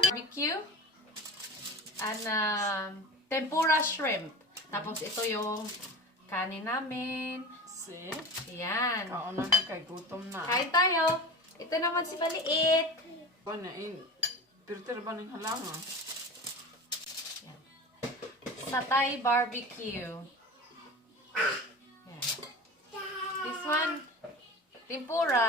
Barbecue. And tempura shrimp. Tapos ito yung kanin namin. See? Yan. Kauna na kay gutom na. Kain tayo. Ito naman si Maliit. Panain. Pirtir ba ng halangan? Yan. Satay barbecue. Yan. This one, tempura.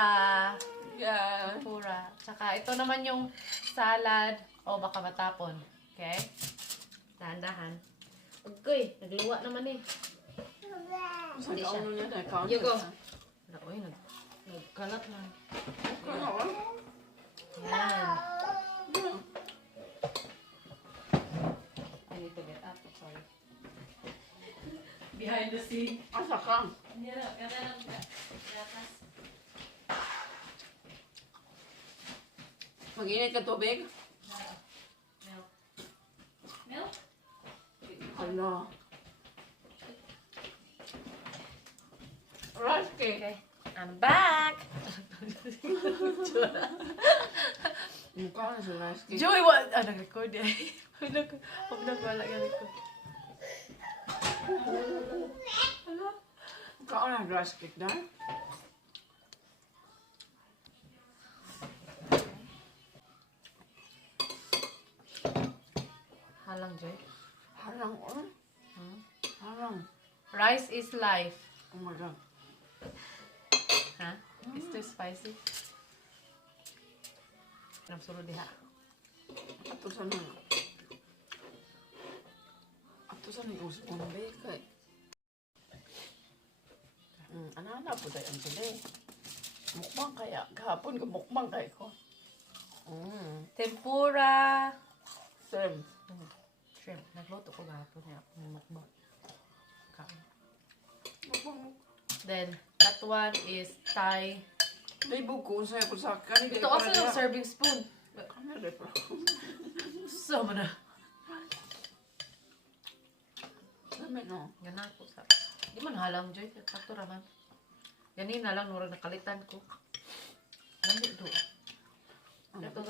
Yeah. Tempura. Tsaka ito naman yung salad. O baka matapon. Okay? Dahan-dahan. Ugoy, nagluwa naman eh. Saan Hindi ka siya. uno niya dahil kaunti You go. na. Uy, nagkalat na. Kaya Yan. I need to get up. Sorry. Behind the scene. asa ka? Hindi na, kada lang gatas. Mag-init ka tubig? Milk. Milk? Hala. Rice cake. Okay. I'm back! Mukha na sa rice cake. Joey, what? Ah, nag-record eh. Huwag na pala record. Mukha na rice cake dahil. Halang, Joy. Harang o. Harang. Rice is life. Oh my God. Huh? It's too spicy. Namsulod diha. Ato sa na. Ato sa na yung usapong kay. Ana-ana po tayo ang sila eh. Mukbang kaya. Kahapon ka mukbang kaya ko. Tempura. Same. Shrimp. Nagluto ko gahapon niya. Mukbang. Kain. Mukbang. Then, that one is Thai. Naibog ko sa'yo ko sa kanila. Ito also yung serving spoon. Kanila pa. So, na. Dami no. Ganun ko sa... Di man halang, Joy. Sakto raman. Ganina lang, nurang nakalitan ko. Hindi do. Ito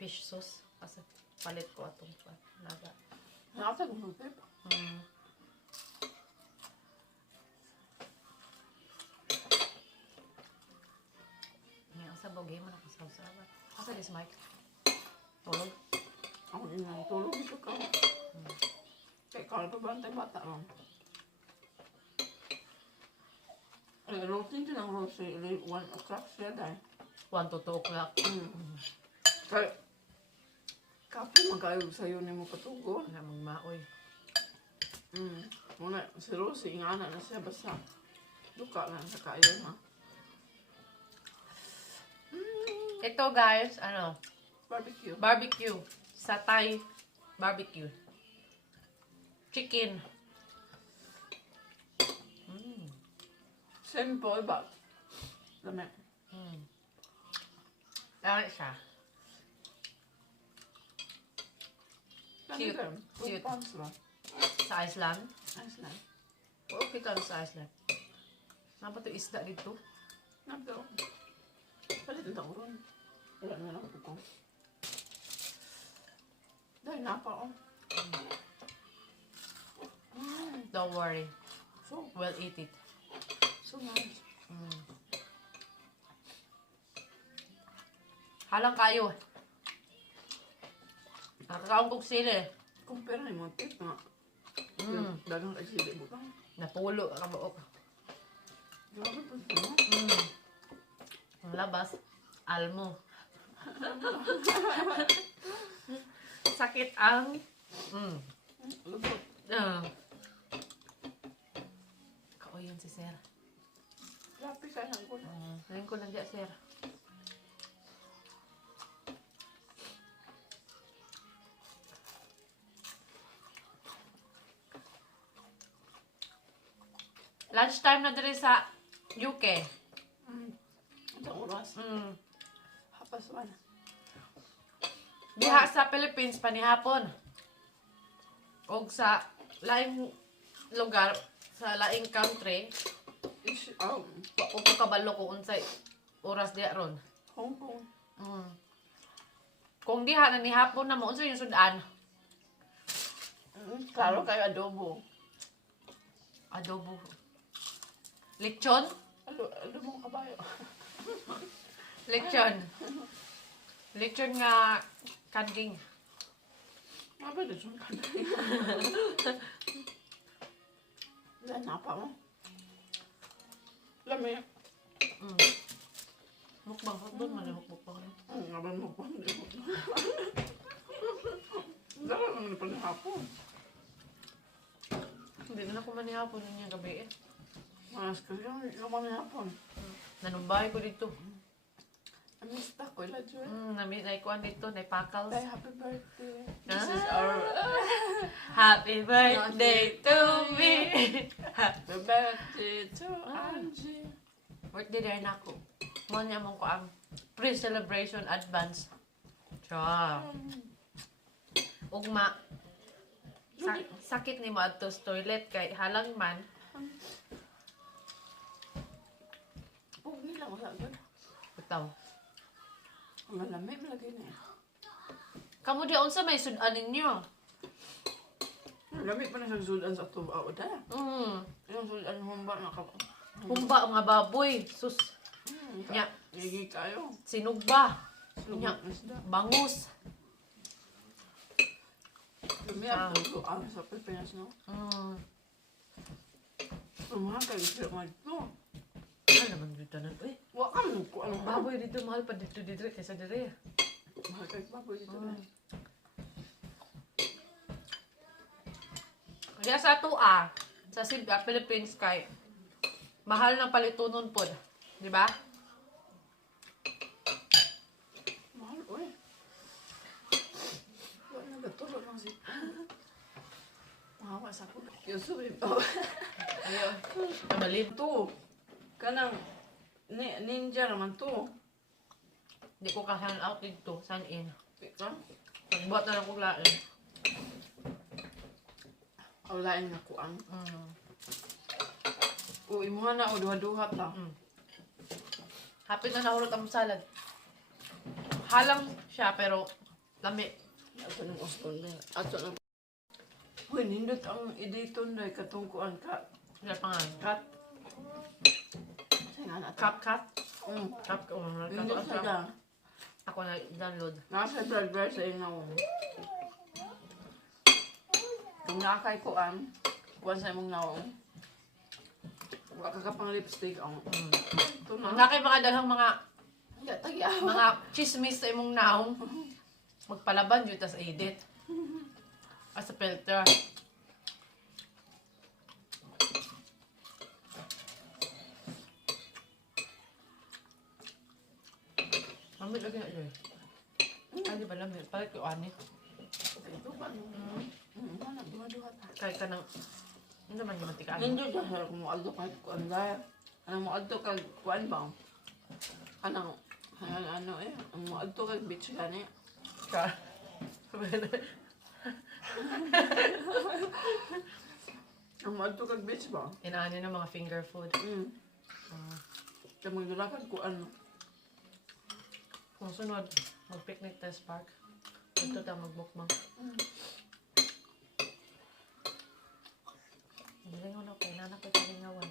fish sauce. Kasi palit ko atong naga. Nakatag mo, Pep. Ngayon sa bogey mo nakasaw-sawa. Asa this mic? Tulog? Ako din ang tulog ito ka. Kaya kala pa ba tayo bata lang? Ay, roasting din ang roasting. 1 o'clock siya dahil. 1 to 2 o'clock. Kaya, kape magkayo sa'yo ni mo katugo. Nga magmaoy. Muna, si Rosie, ingana na siya basta. Duka lang sa kayo na. Ito guys, ano? Barbecue. Barbecue. Satay barbecue. Chicken. Simple but dami. Lari siya. Cute. Cute. Cute. Pants lang. Sa Iceland. Iceland. Okay ka sa Iceland. Napa to isda dito? Nabdo. Palit ang taon. Wala na lang po. Dahil napa oh. Don't worry. So, We'll eat it. so nice. Halang kayo. Nakakaon kong sili. Compare na yung mga tip na. Dagang kagsili mo lang. Napulo ka buok. Grabe pa siya mo. Ang labas. Almo. Sakit ang... Lubot. Kaoy yun si Sir. Grabe ka lang ko. Ngayon ko lang dyan, Sir. Lunchtime na diri sa UK. Ito oras. Hapas man. Diha sa Philippines panihapon. Og sa laing lugar, sa laing country, o kabalo ko unsay oras diha ron. Hong Kong. Kung diha na ni hapon na mo, unsa yung sudan? Klaro kayo adobo. Adobo. Lechon? Adobo kabayo. Lechon. Lechon nga kanding. Nga ba lechon ka na? Yan na pa mo. Lami. Mukbang. Doon man yung mukbang. Nga ba mukbang? Dala naman pa ng hapon. Hindi na ako manihapon yung gabi eh. Mas ko yung naman ng hapon. Nanumbay ko dito. Amista ko ila Joy. Naikuan dito, naipakals. Ay, happy birthday. This This is our Happy birthday to me. happy birthday to Angie. Birthday din ako. Mo niya mong ko ang pre-celebration advance. Cha. Ugma. Sakit ni mo adto sa toilet kay halang man. Huwag nila ko sa agad. Bitaw. Ang lamig lagi na. Kamu di unsa may sudan ninyo? Ang lamig pa na sa sudan sa tuba o dala. Yung sudan humba na ka. Humba nga baboy. Sus. Nya. Gigi kayo. Sinugba. Nya. Nya. Bangus. Lumiyak ang tuan sa Pilipinas, no? Mahal kayo sila mga ito. Ano naman dito na? Uy. Wala ka mo ko. Anong Baboy dito mahal pa dito kaysa dire. Mahal kayo baboy dito. Kaya sa ato sa Philippines kay mahal ng palitunon po. Di ba? Mahal, uy. Wala na gatulog lang si... Mahawa sa ako. Yusuin pa. Ayun. Malim. Ito. Kanang ninja naman to. Di ko ka-hand out dito. Sign in. Pika. Pagbuhat na lang ko lain. Awlain nga ko ang. Imuha na o duha-duha ta. Hapit na nahulot ang salad. Halang siya pero lami. Ato ng ospon din. Ato ng... Uy, nindot ang editon na katungkuan ka. Sila pa nga. Kat. Saan nga Cup cut. Kat. Cup. Nindot sa ka. Ako na download. Nasa driver sa ingaw. Kung nakakay ko kuwan sa imong nawong. Wala ka pang lipstick ang. Ito Ang na. nakay mga daghang mga Tagya. chismis sa imong naong. Magpalaban yun, tas edit. As a filter. Lamit lagi na yun. Ay, di ba lamit? Palit ko ani. Ito ba? Wala, duha-duha ta. Kaya ka nang... Ano naman yung mantika? Nindot dahil kung muadto kahit kuan dahil. Anong muadto kag kuan ba? Anong ano ang muadto kag beach gani. Ka. Ang muadto kag beach ba? Inaano ng mga finger food. Kaya magdulakad kuan. Kung sunod, mag-picnic test park. Ito tayo mag-bookmang. Hindi ko na kayo. Nanak ko kalingawan.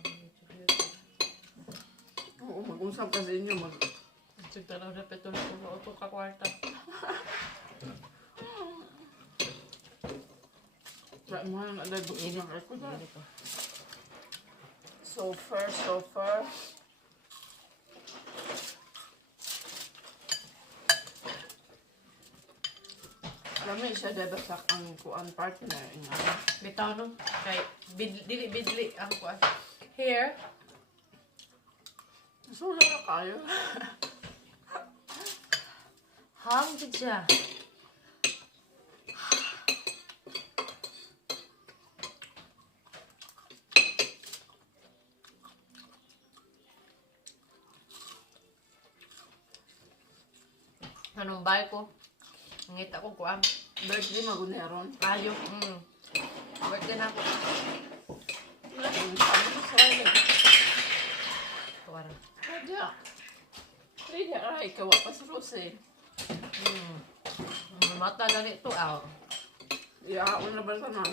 Oo, mag-usap ka sa inyo. Sigta na ulit ito na kung ito ka kwarta. Kaya mo na dahil bukod ng ako na. Dito. So far. Kami siya dabasak ang kuan partner. Bitaw no? Kay bidli ang kuan. Here. Sula na kayo. Hang did siya. Anong bahay ko? Ngita ko kuan. Birthday maguneron. Ayo. Birthday na ako. Kuwara. Kaya. Kaya ay kawa pa sa Rose. Mata gani ito out. Iyaon na ba sa na?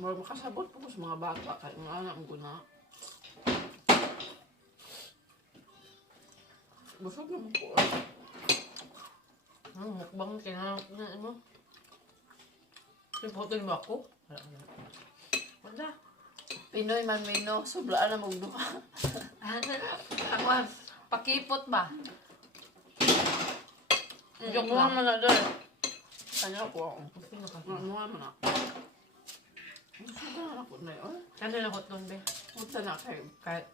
Makasabot po sa mga bata kaya mga anak mo na. Busog naman po. Mukbang kinahanap na mo. Sipotin mo ako? Wala. Pinoy man mino, soblaan na magduka. Ako, pakipot ba? Joke lang man na doon. Kanya po ako. Sino ka? Ano man na. Gusto na ako na yun. Kano lang hot nun, be? Punta na kayo. Kahit,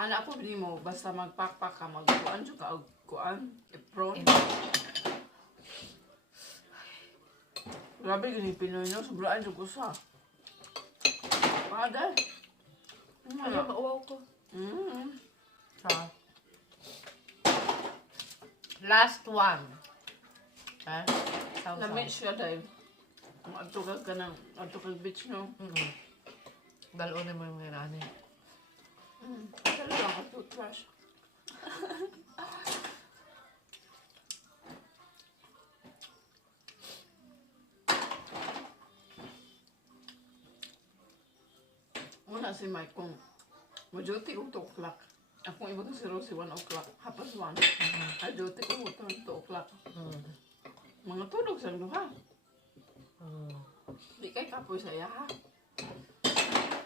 Anak po, hindi mo, basta magpakpak ka, magkuan, tsaka kuan, ipron. Grabe, ganyan Pinoy nyo, soblaan yung gusa. Ada. ano, mauwaw ko. Sa last one. Ha? Lamig siya dahil. Atugag ka ng, atugag beach nyo. Dalo na mo yung mga nani. Kaya lang ka toothbrush. Una si Mike kung ma-duty ko 2 o'clock. Akong iba ko si Rosie 1 o'clock. Hapas 1. A-duty ko 2 o'clock. Mga tulog sa duha. Di kay kapoy saya ha.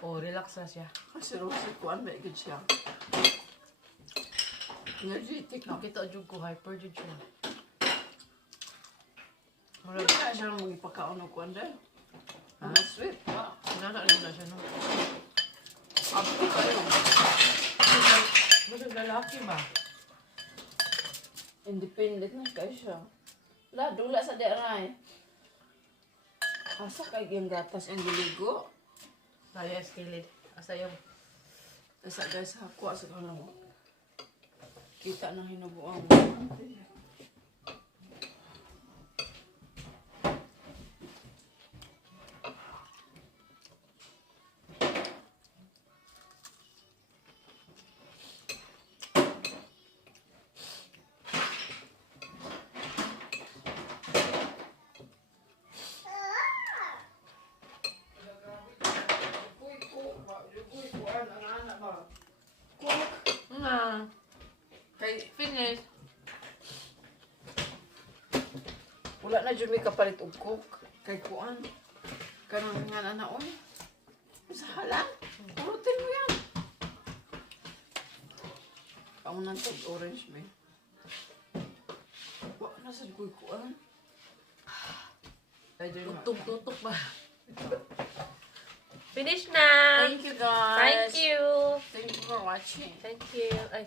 Oh, relax na siya. Kasi Rosie kuan ba igid siya. Energetic na. Nakita jud ko hyper jud siya. Hindi na siya lang magipakaon o kuan dahil. Ano sweet. Nana rin na siya, no? Apo kayo. Masag lalaki ba? Independent na kayo siya. La, dula sa deray. Asa kay yung gatas ang giligo. Kaya skillet. Asa yung Asa guys, hakuha sa kanang kita ng hinubuang. nga. Kay Finish. wala na jud mi kapalit og cook. Kay kuan. Kanang nga na naon. Sa halang. Purutin mo yan. Kaunan tag orange me. Wa na sa kuan. Ay jud ma. Tutok ba? Finish na! Thank you guys. Thank you! Thank you for watching. Thank you! Ay,